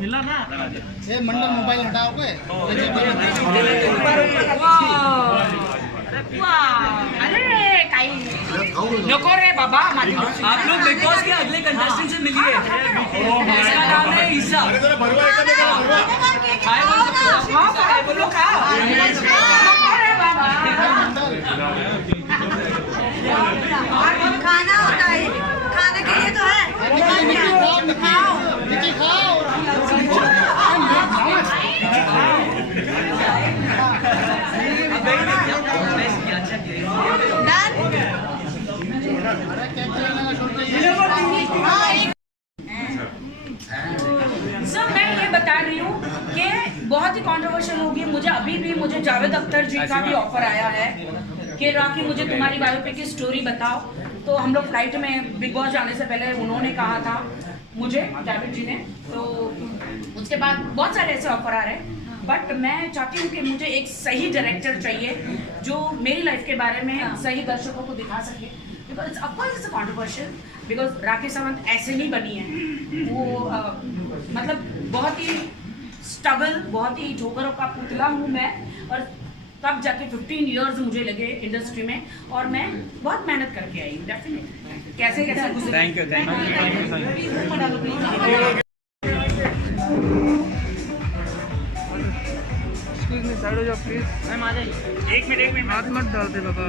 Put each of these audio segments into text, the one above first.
मिला ना ये मंडल मोबाइल हटाओ के अरे काही नको रे बाबा माझी आप लोग बिग बॉस के अगले कंटेस्टेंट से मिलिए इसका नाम है ईसा बोलो खाओ अरे बाबा खाना होता है, खाने के लिए तो है। निकी खाओ सर मैं ये बता रही हूँ कि बहुत ही कंट्रोवर्शियल होगी। मुझे जावेद अख्तर जी का भी ऑफर आया है कि राखी मुझे तुम्हारी बायोपिक की स्टोरी बताओ। तो हम लोग फ्लाइट में बिग बॉस जाने से पहले उन्होंने कहा था मुझे, जावेद जी ने, तो उसके बाद बहुत सारे ऐसे ऑफर आ रहे हैं। बट मैं चाहती हूँ कि मुझे एक सही डायरेक्टर चाहिए जो मेरी लाइफ के बारे में सही दर्शकों को दिखा सके। Because of course it's controversial because Rakhi Sawant ऐसे नहीं बनी है। वो मतलब बहुत ही स्ट्रगल, बहुत ही ठोकरों का पुतला हूँ मैं। और तब जाके 15 इयर्स मुझे लगे इंडस्ट्री में और मैं बहुत मेहनत करके आई डेफिनेटली। कैसे थैंक यू साइड हो जाओ प्लीज। मैम आ जाइए। एक मिनट हाथ मत डालते बाबा।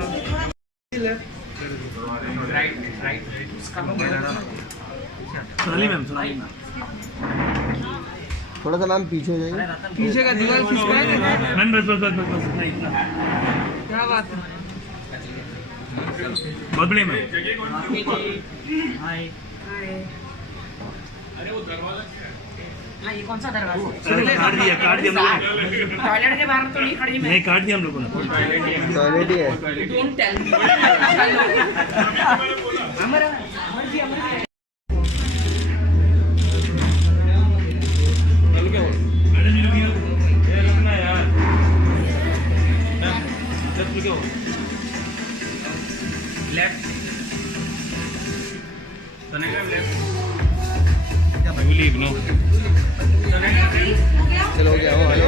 राइट सोनाली मैम थोड़ा सा मैम पीछे हो जाइए। पीछे का दीवार खिसका है मैम बस क्या बात है। बहुत बढ़िया मैम। हाँ, ये कौन सा दरवाजा? काट दिया हम लोगों ने। टॉयलेट के बाहर तो नहीं खड़ी मैं। नहीं काट दिया हम लोगों ने। टॉयलेट ही है। Don't tell me. चलो हो गया हो हेलो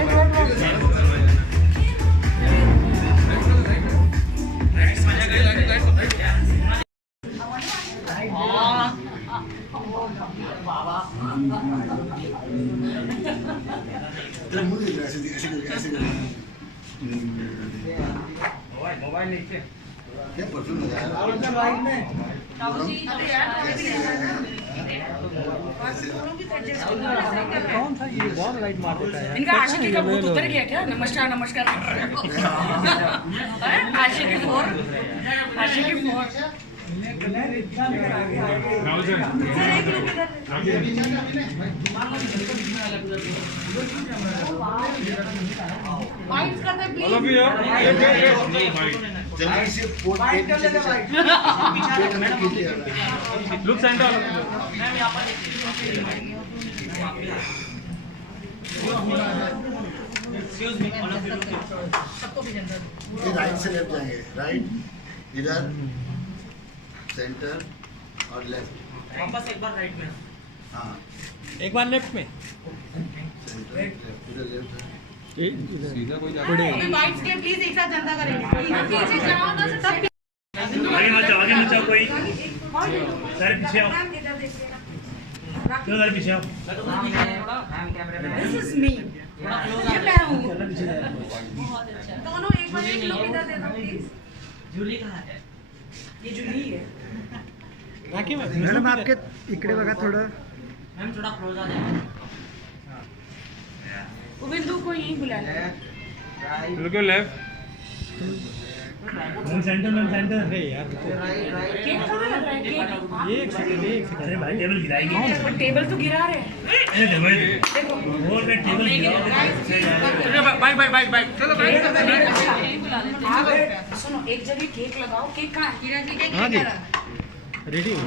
मोबाइल नीचे क्या परफ्यूम लगाया कौन था ये? बहुत लाइट मार देता है। इनका आशिकी का भूत उतर गया क्या? नमस्कार नमस्कार। आशिकी 4 लुक सेंटर राइट से लेफ्ट जाएंगे, राइट इधर सेंटर और लेफ्ट। वापस एक बार राइट में। हाँ एक बार लेफ्ट में। सेंटर इधर लेफ्ट सीधा कोई बाइट्स के प्लीज एक साथ जनता करेंगे। आगे मत जाओ कोई। सर पीछे आओ। क्यों सर पीछे आओ। This is me. ये मैं हूँ। दोनों एक बार एक लोग इधर दे दो प्लीज। जूली कहाँ है? ये जूली है। राखी मैडम आपके इकडे बघा थोडं। मैम थोड़ा क्लोज आ जाए। वो बिंदु को यहीं बुला ले। Look left. सेंटर में सेंटर। अरे यार केक कहाँ लग रहा है? केक ये एक सेकंड अरे भाई टेबल गिराएगी। पर टेबल तो गिरा रहे हैं। अरे टेबल बोल रहे टेबल गिराओ। बाइक चलो हाँ, सुनो एक जगह केक लगाओ। केक कहाँ है? हाँ जी रेडी हो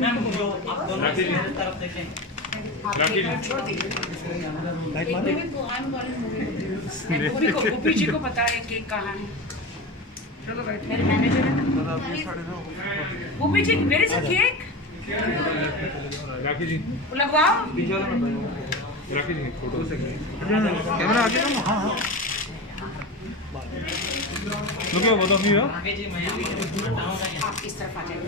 मैम आप दोनों मेरी तरफ देखें। छोड़ दीजिए। लाइट मारो। गोपी जी को पता है केक कहाँ है। मेरे मैनेजर है। Gopi ji where is the cake? Rakhi ji लगवाओ। कैमरा आगे ना, हाँ हाँ आप इस तरफ आ जाइए।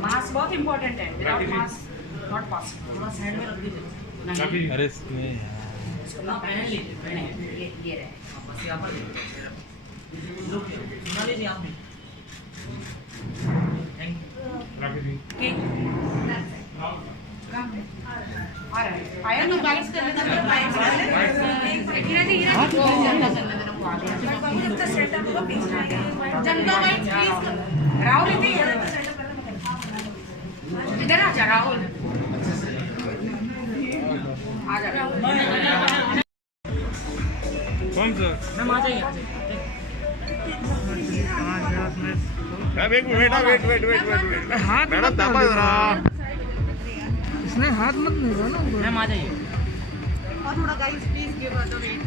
मास्क बहुत इम्पोर्टेंट है, विदाउट मास्क नॉट पॉसिबल। थोड़ा साइड में रख दीजिए। अरे इसमें इसको ना पहन लीजिए, ये रहे। बस यहाँ पर सुना लीजिए आप भी। ठीक। आ रहा है, आया नहीं बाइक्स करने का मतलब बाइक्स करने जनता बाइक्स प्लीज राहुल इधर आ जा राहुल, आ जा कौन सा मैम आ जाइए। हाथ मत दबा जरा, इसने हाथ मत नहीं ना। मैम आ जाइए। और थोड़ा guys please give us the weight.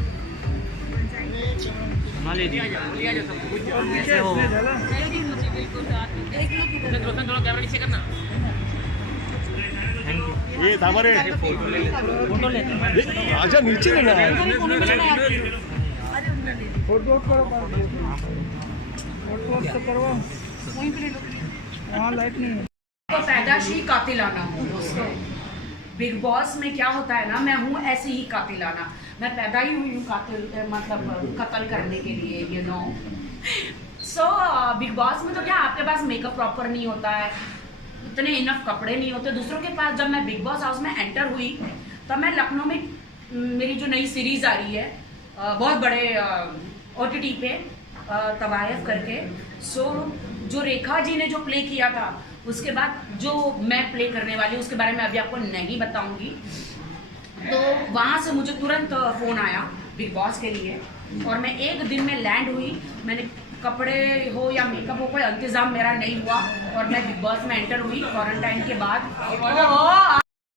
संभाल लीजिए। कैसे हो? रोशन थोड़ा कैमरा नीचे करना। ये सामने फोटो लेते हैं। आजा नीचे लेना है। फोटो करो, फोटो तो करवाओ, वहीं पे ले लो, वहाँ लाइट नहीं है। तो पैदाशी कातिलाना हूँ दोस्तों। बिग बॉस में क्या होता है ना, मैं हूँ ऐसे ही कातिलाना। मैं पैदा ही हुई हूँ कातिल, मतलब कत्ल करने के लिए, you know. So big boss में तो क्या, आपके पास मेकअप प्रॉपर नहीं होता है, इतने इनफ कपड़े नहीं होते दूसरों के पास। जब मैं बिग बॉस हाउस में एंटर हुई तब मैं लखनऊ में, मेरी जो नई सीरीज आ रही है बहुत बड़े OTT पे तवायफ करके, सो जो रेखा जी ने जो प्ले किया था, उसके बाद जो मैं प्ले करने वाली हूँ उसके बारे में अभी आपको नहीं बताऊंगी। तो वहाँ से मुझे तुरंत फ़ोन आया बिग बॉस के लिए, और मैं एक दिन में लैंड हुई। मैंने कपड़े हो या मेकअप हो, कोई इंतज़ाम मेरा नहीं हुआ, और मैं बिग बॉस में एंटर हुई क्वारंटाइन के बाद।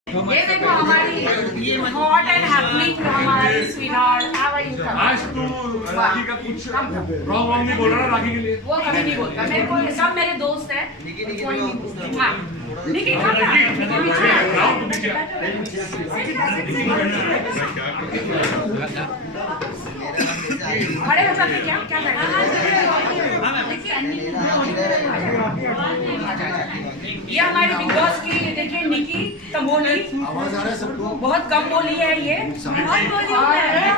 ये देखो हमारी हॉट एंड हैपनिंग, हमारी स्वीटहार्ट। आज तू राखी का कुछ रॉन्ग नहीं बोल रहा राखी के लिए। वो कभी नहीं बोलता मेरे को, सब मेरे दोस्त हैं, कोई नहीं बोलता। हाँ निकी खड़े हो जाते क्या क्या ये हमारी बिग बॉस की, देखिए निकी तमोली, आवाज आ रहा है सबको? बहुत कम बोली है ये, बहुत बोली है।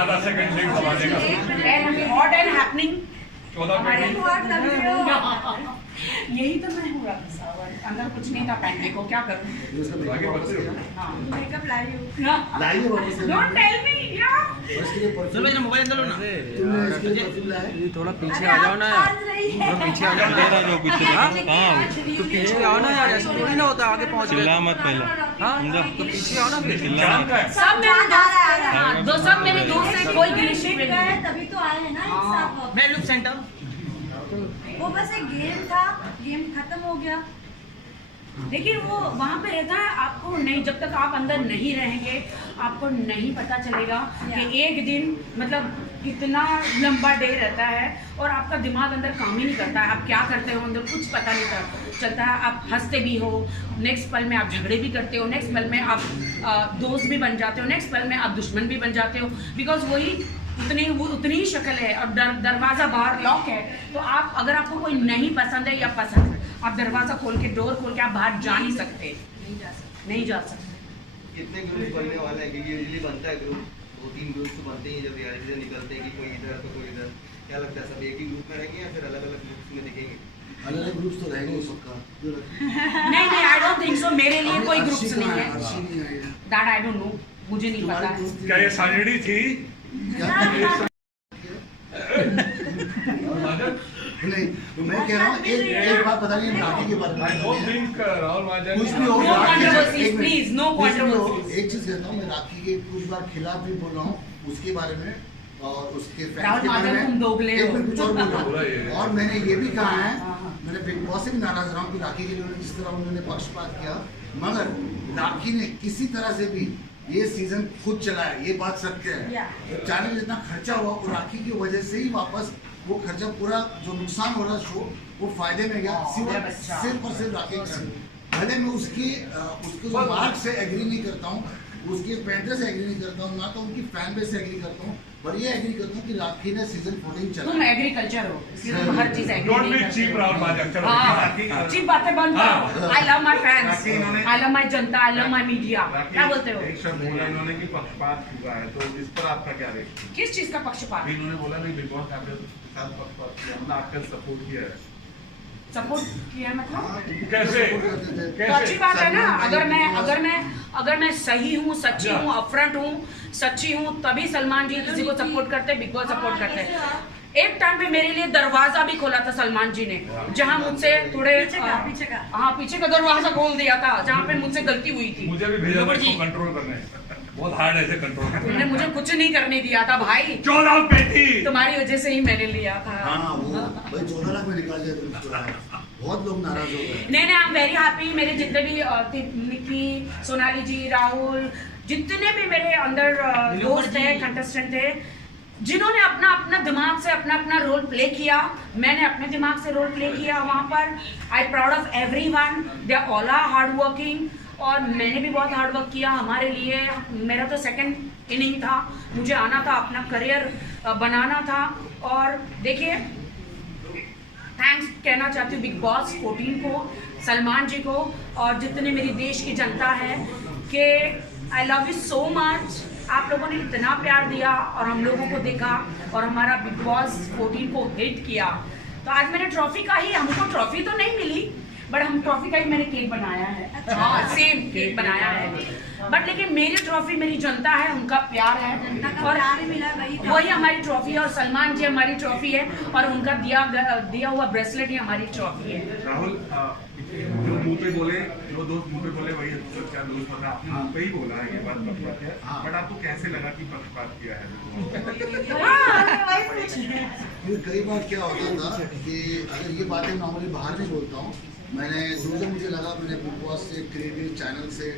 आधा सेकंड से संभालेगा। Hot and happening 14 minute. यही तो मैं हूँ, अंदर कुछ नहीं था पहनने को, क्या करूँ। मेकअप लाई हूँ। लाइए वापस से। Don't tell me, yeah. बस के लिए चलो परफ्यूम मेरा मोबाइल अंदर लो ना। तुमने इसके लिए परफ्यूम लाया? थोड़ा पीछे अरे आ जाओ ना यार, आज रही है। थोड़ा पीछे आ जाओ ना। जो पीछे कहाँ तो पीछे आओ ना यार, ऐसा थोड़ी ना होता, आगे पहुँच चिल्ला गए। मत पहले हाँ तो पीछे आओ ना फिर। चिल्ला मत। सब मेरे दोस्त हैं, हाँ, सब मेरे दोस्त हैं, कोई गिलिशिप नहीं है। तभी तो आए हैं ना एक साथ। मैं लुक सेंटर। वो बस एक गेम था, गेम खत्म हो गया। देखिए वो वहाँ पे रहता है, आपको नहीं, जब तक आप अंदर नहीं रहेंगे आपको नहीं पता चलेगा कि एक दिन मतलब कितना लंबा डे रहता है, और आपका दिमाग अंदर काम ही नहीं करता है। आप क्या करते हो अंदर कुछ पता नहीं चलता है। आप हंसते भी हो, नेक्स्ट पल में आप झगड़े भी करते हो, नेक्स्ट पल में आप दोस्त भी बन जाते हो, नेक्स्ट पल में आप दुश्मन भी बन जाते हो, बिकॉज वही उतनी ही शक्ल है, और दरवाज़ा बाहर लॉक है। तो आप, अगर आपको कोई नहीं पसंद है या पसंद है, आप दरवाज़ा खोल के, डोर खोल के आप बाहर जा नहीं सकते, नहीं जा सकते। कितने ग्रुप बनने वाले हैं, क्योंकि यूजुअली बनता है ग्रुप, 2-3 ग्रुप तो बनते ही जब रियलिटी से निकलते हैं कि कोई इधर तो कोई इधर। क्या लगता है सब एक ही ग्रुप में रहेंगे या फिर अलग अलग ग्रुप्स में दिखेंगे? अलग ग्रुप्स तो रहेंगे सबका। नहीं, आई डोंट थिंक सो, मेरे लिए कोई ग्रुप्स नहीं है, अर्शी नहीं आई है। दैट आई डोंट नो, मुझे नहीं पता है। क्या ये साजड़ी थी? नहीं तो मैं कह रहा हूँ एक बात बता रही राखी के बारे में। राहुल महाजन कुछ भी हो, No राखी- controversies, एक मिनट। please, no कुछ भी हो, controversies. एक चीज कहता हूँ, मैं राखी के कुछ बार खिलाफ भी बोल रहा हूँ उसके बारे में, और उसके फैंस राहुल के बारे महाजन, में। तुम दोगले हो। एक मिनट, कुछ और बोल रहा हूँ। और मैंने ये भी कहा है, हाँ। मैंने बिग बॉस से भी नाराज रहा हूँ कि राखी के लिए जिस तरह उन्होंने पक्षपात किया, मगर राखी ने किसी तरह से भी ये सीजन खुद चला है, ये बात सत्य है। तो चैनल जितना खर्चा हुआ वो राखी की वजह से ही वापस वो खर्चा पूरा जो नुकसान हो रहा शो वो फायदे में गया, सिर्फ और सिर्फ राखी का। भले मैं उसके जो मार्क से एग्री नहीं करता हूँ, उसके पेंटर से एग्री नहीं करता हूँ, ना तो उनकी फैन बेस से एग्री करता हूँ, पर ये एग्री करता हूँ कि राखी ने सीजन 14 चला। तुम एग्रीकल्चर हो, तुम हर चीज एग्री डोंट नहीं बी चीप राहुल महाजन। चलो हाँ, चीप बातें बंद करो। I love my fans, I love my Janata, I love my media. क्या बोलते हो? एक शब्द बोला इन्होंने कि पक्षपात हुआ है, तो इस पर आपका क्या रेट? किस चीज का पक्षपात? इन्होंने बोला नहीं बिग बॉस ने आपके साथ पक्षपात किया, हमने आपका सपोर्ट किया है। सपोर्ट किया मतलब कैसे? तो अच्छी बात है ना। अगर मैं सही हूँ, सच्ची हूँ, अपफ्रंट हूँ, सच्ची हूँ, तभी सलमान जी किसी को सपोर्ट करते, बिग बॉस सपोर्ट करते। एक टाइम पे मेरे लिए दरवाजा भी खोला था सलमान जी ने, जहाँ मुझसे थोड़े पीछे का दरवाजा खोल दिया था, जहाँ पे मुझसे गलती हुई थी। मुझे भी भेजा था इसको कंट्रोल करने, बहुत हार्ड है इसे कंट्रोल करना। तुमने मुझे कुछ नहीं करने दिया था भाई, 14 पेटी तुम्हारी वजह से ही मैंने लिया था। हाँ, वो भाई 14 लाख में निकाल दिया तुमको, बहुत लोग नाराज हो गए। नहीं आई एम वेरी हैप्पी। मेरे जितने भी निकी, सोनाली जी, राहुल, जितने भी मेरे अंदर दोस्त थे, कंटेस्टेंट थे, जिन्होंने अपना अपना दिमाग से अपना रोल प्ले किया, मैंने अपने दिमाग से रोल प्ले किया वहाँ पर। I proud of everyone, they are all are hard working, और मैंने भी बहुत हार्ड वर्क किया हमारे लिए। मेरा तो सेकंड इनिंग था, मुझे आना था, अपना करियर बनाना था। और देखिए, थैंक्स कहना चाहती हूँ बिग बॉस 14 को, सलमान जी को, और जितने मेरी देश की जनता है कि I love you so much. आप लोगों ने इतना प्यार दिया और हम लोगों को देखा और हमारा बिग बॉस 14 को हिट किया। तो आज मैंने ट्रॉफी का ही, हमको ट्रॉफी तो नहीं मिली, बट हम ट्रॉफी का ही मैंने केक बनाया है। हाँ, सेम केक बनाया है, बट लेकिन मेरी ट्रॉफी मेरी जनता है, उनका प्यार है, और वही हमारी ट्रॉफी है। और सलमान जी हमारी ट्रॉफी है, और उनका दिया हुआ ब्रेसलेट ही हमारी ट्रॉफी है। राहुल, जो मुंह पे बोले, जो दोस्त मुंह पे बोले वही क्या दोस्त था, आपने मुंह पे ही बोला है ये बात पक्षपात है, बट आपको कैसे लगा कि पक्षपात किया है? कई बार क्या होता था कि अगर ये बातें नॉर्मली बाहर नहीं बोलता हूँ, मैंने जो मुझे लगा, मैंने बिग बॉस से, क्रिएटिव चैनल से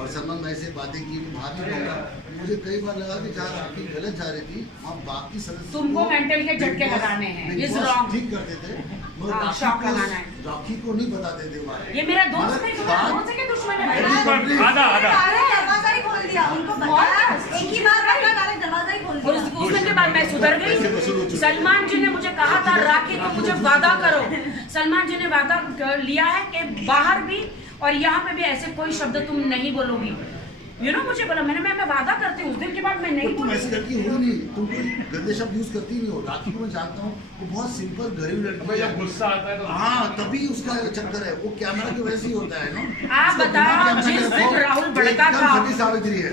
और सलमान भाई से बातें की, तो बाहर नहीं बोला। मुझे कई बार लगा कि जहाँ राखी गलत जा रही थी, आप बाकी सदस्य तुमको मेंटल के झटके लगाने हैं, इज रॉन्ग, ठीक करते थे, मगर शॉक लगाना है। राखी को नहीं बताते थे। ये मेरा दोस्त है, कौन से के दुश्मन है? आधा दरवाजा ही खोल दिया, उनको बताया, एक ही बार दरवाजा ही खोल और दिया। उस दिन के बाद मैं सुधर गई। सलमान जी ने मुझे कहा था राखी तुम मुझे वादा करो, सलमान जी ने वादा लिया है कि बाहर भी और यहाँ पे भी ऐसे कोई शब्द तुम नहीं बोलोगी। मुझे बोला, मैं वादा करती हूँ। उस दिन के बाद मैं नहीं तुम ऐसी लड़की हो नहीं, तुम कोई गंदे शब्द यूज करती नहीं हो। राखी को मैं जानता हूँ, वो बहुत सिंपल घरेलू लड़की है। गुस्सा आता है तो हाँ, तभी उसका चक्कर है, वो कैमरा की वजह से ही होता है ना। आप बताओ, जिस दिन राहुल भड़का था, सावित्री है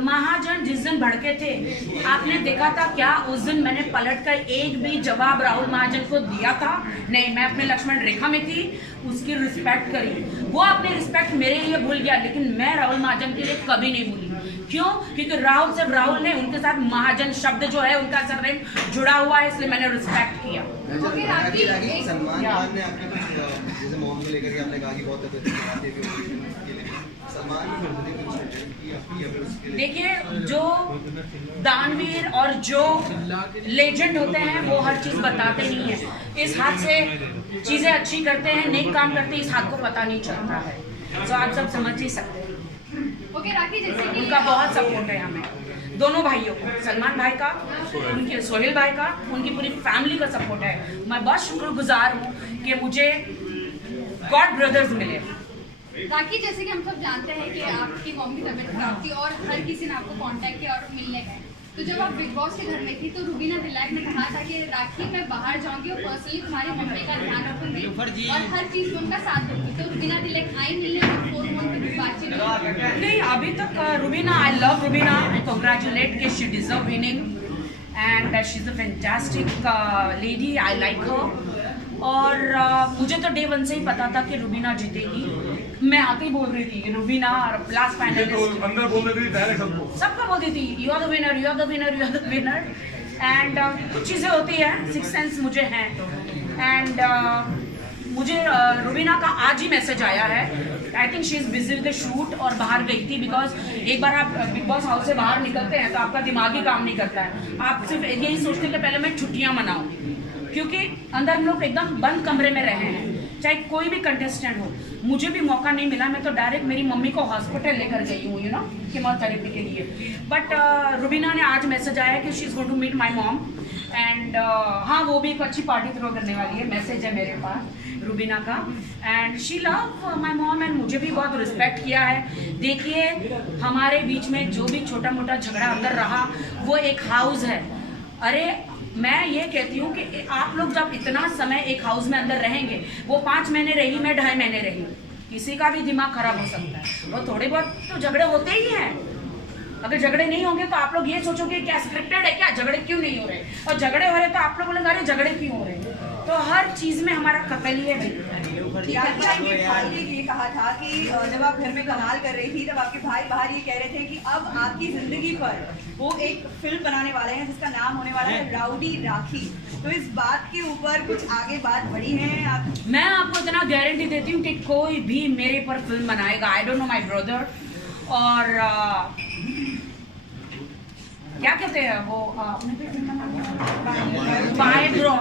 महाजन जिस दिन भड़के थे, आपने देखा था क्या उस दिन मैंने पलट कर एक भी जवाब राहुल महाजन को दिया था? नहीं, मैं अपने लक्ष्मण रेखा में थी, उसकी रिस्पेक्ट करी। वो अपनी रिस्पेक्ट मेरे लिए भूल गया, लेकिन मैं राहुल महाजन के लिए कभी नहीं भूली। क्यों? क्योंकि राहुल ने उनके साथ महाजन शब्द जो है उनका सरनेम जुड़ा हुआ है, इसलिए मैंने रिस्पेक्ट किया। सलमान खान ने आपके कुछ जैसे मॉम को लेकर के आपने कहा कि बहुत देखिए, जो दानवीर और जो लेजेंड होते हैं वो हर चीज बताते नहीं है। इस हाथ से चीजें अच्छी करते हैं, नेक काम करते हैं, इस हाथ को पता नहीं चलता है। तो आप सब समझ ही सकते हैं। ओके राखी, जैसे कि उनका बहुत सपोर्ट है हमें, दोनों भाइयों को, सलमान भाई का, उनके सोहेल भाई का, उनकी पूरी फैमिली का सपोर्ट है। मैं बहुत शुक्रगुजार हूँ कि मुझे गॉड ब्रदर्स मिले। राखी, जैसे कि हम सब जानते हैं कि आपकी मॉम की तबीयत खराब थी और हर किसी ने आपको कांटेक्ट किया और मिलने गए, तो जब आप बिग बॉस के घर में थी तो रुबीना दिलाक ने कहा था कि राखी मैं बाहर जाऊंगी और पर्सनली तुम्हारी मम्मी का ध्यान रखूंगी और हर चीज में उनका साथ दूंगी। तो रुबीना दिलाक आई मिलने और 4 मंथ की बातचीत नहीं, अभी तक Rubina, I love Rubina, I congratulate कि she deserve winning and she is a fantastic lady, I like her. और मुझे तो डे 1 से ही पता था कि रुबीना जीतेगी। मैं आते ही बोल रही थी कि रुबीना लास्ट फाइनलिस्ट, अंदर बोल रही थी डायरेक्ट सबको बोलती थी you are the winner, you are the winner, you are the winner. And कुछ चीज़ें होती है, 6 सेंस मुझे हैं। एंड मुझे रुबीना का आज ही मैसेज आया है I think she is busy with the shoot और बाहर गई थी, बिकॉज एक बार आप बिग बॉस हाउस से बाहर निकलते हैं तो आपका दिमाग ही काम नहीं करता है, आप सिर्फ यही सोचते हैं कि पहले मैं छुट्टियां मनाऊं, क्योंकि अंदर हम लोग एकदम बंद कमरे में रहे हैं, चाहे कोई भी कंटेस्टेंट हो। मुझे भी मौका नहीं मिला, मैं तो डायरेक्ट मेरी मम्मी को हॉस्पिटल लेकर गई हूँ, यू नो, कीमोथेरेपी के लिए। बट रुबीना ने आज मैसेज आया कि she is going to meet my mom and हाँ, वो भी एक अच्छी पार्टी थ्रो करने वाली है, मैसेज है मेरे पास रुबीना का। And she love my mom and मुझे भी बहुत रिस्पेक्ट किया है। देखिए, हमारे बीच में जो भी छोटा मोटा झगड़ा अंदर रहा वो एक हाउस है। अरे मैं ये कहती हूँ कि आप लोग जब इतना समय एक हाउस में अंदर रहेंगे, वो 5 महीने रही, मैं 2.5 महीने रही, किसी का भी दिमाग खराब हो सकता है, और थोड़े बहुत तो झगड़े होते ही हैं। अगर झगड़े नहीं होंगे तो आप लोग ये सोचोगे क्या स्क्रिप्टेड है क्या, झगड़े क्यों नहीं हो रहे, और झगड़े हो रहे तो आप लोग बोलेंगे अरे झगड़े क्यों हो रहे। तो हर चीज में हमारा कतल ही है भाई। ये कहा था कि जब आप घर में कमाल कर रही थी तब आपके भाई बाहर ये कह रहे थे कि अब आपकी जिंदगी पर वो एक फिल्म बनाने वाले हैं जिसका नाम होने वाला है राउडी राखी। तो इस बात के ऊपर कुछ आगे बात बढ़ी है आप? मैं आपको इतना गारंटी देती हूँ कि कोई भी मेरे पर फिल्म बनाएगा। I don't know my brother, और क्या कहते हैं वो बायो,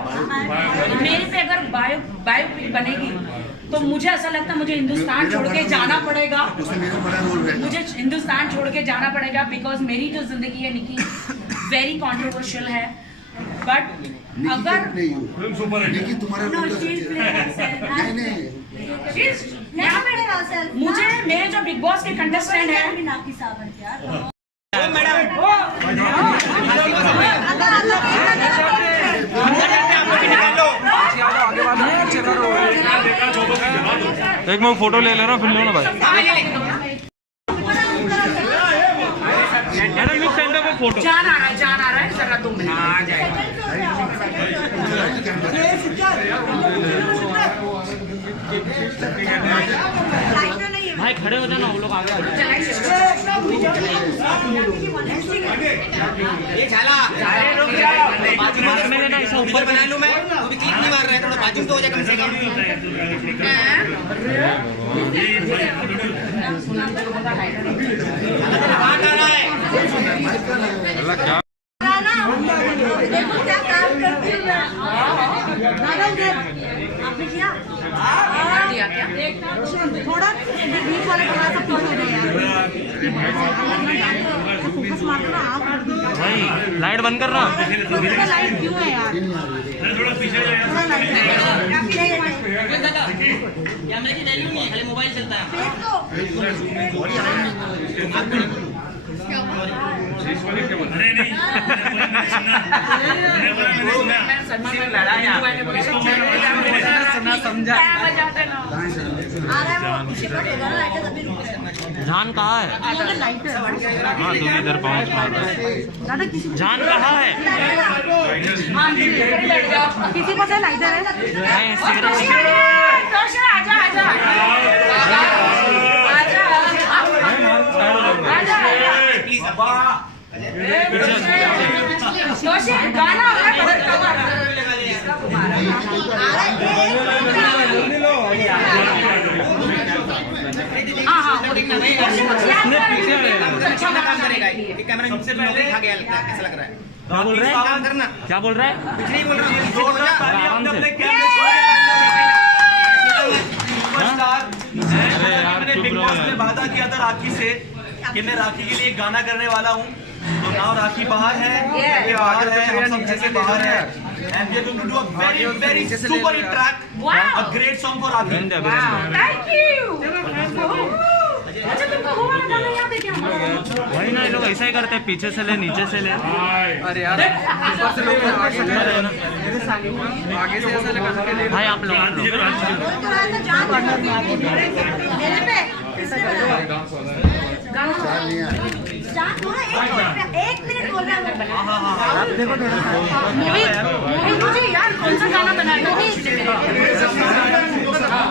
मेरे पे अगर बायोपिक बनेगी तो मुझे ऐसा लगता है मुझे हिंदुस्तान छोड़ के जाना पड़ेगा, मुझे हिंदुस्तान छोड़ के जाना पड़ेगा, बिकॉज मेरी जो जिंदगी है निकी वेरी कंट्रोवर्शियल है। बट अगर मुझे मेरे जो बिग बॉस के कंटेस्टेंट है एक मैं फोटो ले रहा फिर लो ना भाई। फोटो जान आ रहा है जरा 2 मिनट आ जाएगा। भाई खड़े हो जाना, वो लोग आगे आ जाए। ये झाला बाजू में लेना, ऐसा ऊपर बना लूं मैं, वो भी क्लिक नहीं मार रहा है, थोड़ा बाजू तो हो जाए कम से कम। देखो क्या काम करती हूँ आपने किया थोड़ा बीच वाले थोड़ा सा पीछे हो गया फोकस मारना आप भाई लाइट बंद करना। लाइट क्यों है यार, थोड़ा पीछे कैमरे की वैल्यू नहीं है, खाली मोबाइल चलता है। अरे नहीं, जान कहाँ है? हाँ तुम इधर पहुँच जान कहाँ है? किसी को से लाइटर है नहीं सबसे पहले कैसा लग रहा है? क्या बोल रहे हैं? क्या बोल रहा है? कुछ नहीं बोल रहा मैंने बिग बॉस में वादा किया था राखी से कि मैं राखी के लिए एक गाना करने वाला हूँ, तो नाउ राखी बाहर है, ये बाहर है, हम सब जैसे बाहर है, and we are going to do a very very super hit track, a great song for Rakhee. Thank you. अच्छा तुमको वो वाला गाना याद है क्या? भाई ना ये लोग ऐसा ही करते हैं, पीछे से ले नीचे से ले। अरे यार ऊपर से लोग आगे से ऐसा लगा के ले भाई आप लोग मेरे पे एक मिनट बोल रहा हूँ। मुझे यार कौन सा गाना बनाना है?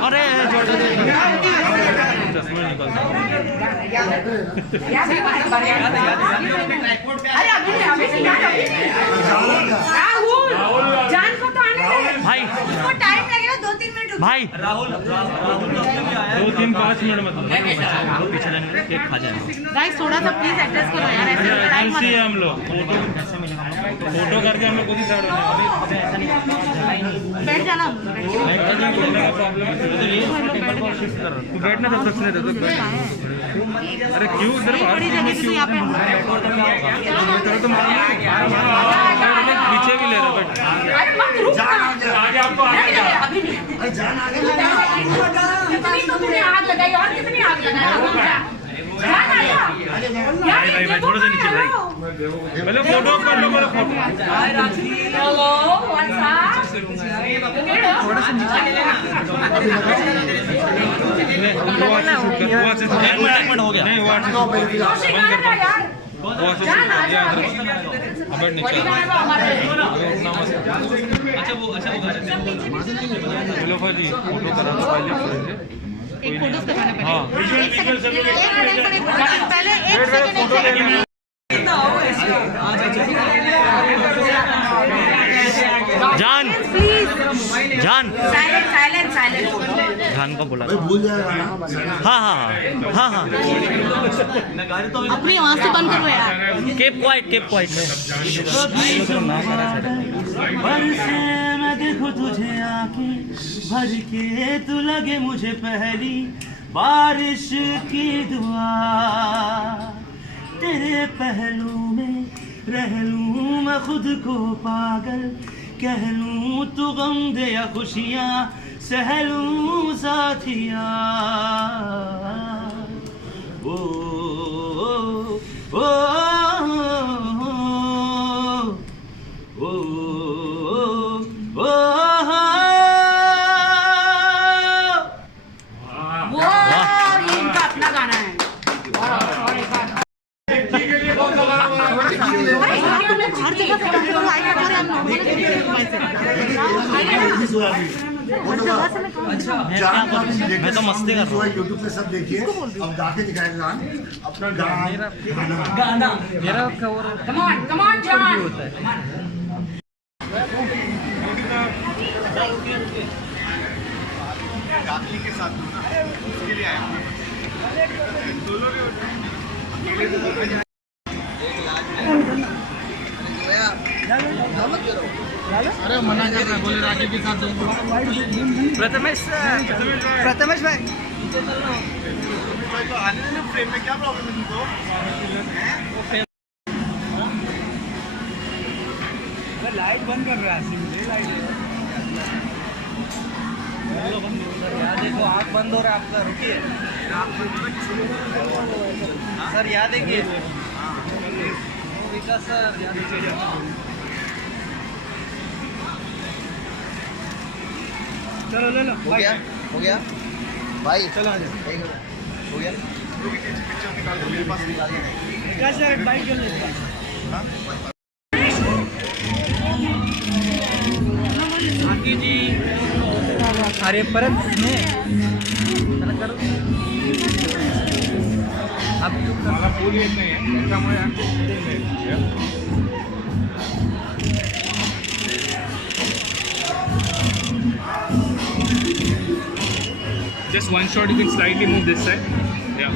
अरे राहुल जान को तो आने दे। भाई उसको टाइम लगेगा 2-3 मिनट रुको। भाई राहुल तो अभी भी आया है। 2-3-5 मिनट मतलब पीछे जाने के केक खा जाएंगे। गाइस थोड़ा सा प्लीज एड्रेस करो यार, ऐसे टाइम मत। हम लोग फोटो करके हम लोग खुद ही साइड होने बैठ जाना। तू बैठना तब तक सुने तब तक। अरे क्यों इधर बड़ी जगह से यहाँ पे पीछे भी ले रहा बट अरे मत रुक। आगे आपको आगे अभी नहीं। अरे जान आगे कितनी तो तूने आग लगाई और कितनी आग लगाई? जान आया। भाई थोड़ा सा नीचे भाई पहले फोटो कर लो मेरा फोटो। हेलो वर्षा। थोड़ा सा नीचे हो गया नहीं यार चलो भाई फोटो करा दो एक फोटोज करवाना पड़ेगा। हाँ पहले एक सेकंड जान प्लीज। जान साइलेंट साइलेंट साइलेंट। जान को बुला भूल जाएगा ना। हाँ हाँ हाँ हाँ अपनी आवाज से बंद करो यार। केप क्वाइट मैं देखो तुझे आके भर के तू लगे मुझे पहली बारिश की दुआ तेरे पहलू में रह लूं मैं खुद को पागल कह लूं तू गम दे या खुशियाँ सह लूं साथिया ओ ओ ओ वो ये इनका अपना गाना है। हर जगह फोटो आएगा तो हम मैं तो मस्ती कर रहा हूँ। यूट्यूब पे सब देखिए। अब गा के दिखाएगा जान अपना गाना Come on, come on, John. राखी के साथ उसके लिए आया अरे मना कर रहा है, बोले राखी के साथ प्रथमेश भाई तो आने देना फ्रेम में क्या प्रॉब्लम है तुमको लाइट बंद कर रहा है लाइट देखो आँख बंद हो रहा है आपका रुकिए सर याद देखिए विकास सर याद देखिए चलो ले लो हो गया भाई चलो आ जाओ हो गया पिक्चर निकाल दो मेरे पास निकाल कैसे बाइक कर लेते जी अरे परत मला फुल येत नाही त्यामुळे Just one shot, you can slightly move this side. Yeah.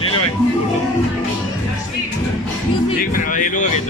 ले लो भाई एक मिनट ये लोग आ गए